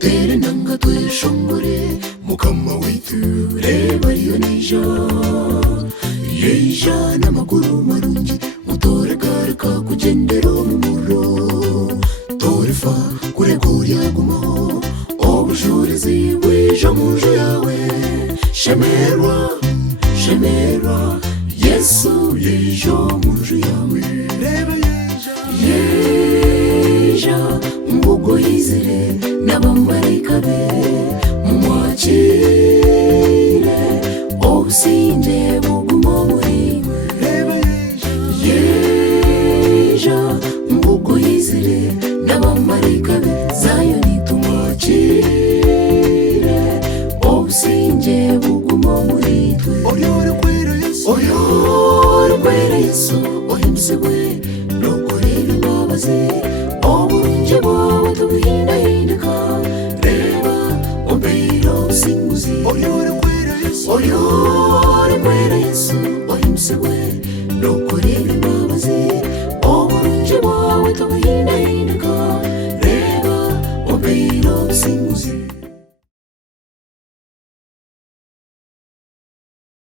dutere nanga twishongore mukama witu reba iyo nija yeja n'amaguru marungi mutore garika kugendera mu muro torefa kuregurya gumaho obujurizi bwija mu nzu yawe shemerwa shemerwa Yesu yeja mu nzu yawe yeja mbugo yizire n'abamarayika be mumwakire obusinge buguma muri we yeja mbugo yizire n'abamarayika be Zayoni tumwakire obusinge buguma muri twe ORY'ORY'ORIKWEERA Yesu ohimsiwe n'ukorera imbabazi oburungi bwawe tubuhindahindika reba ombeera obusinguzi ORY'ORY'ORIKWEERA Yesu ohimsiwe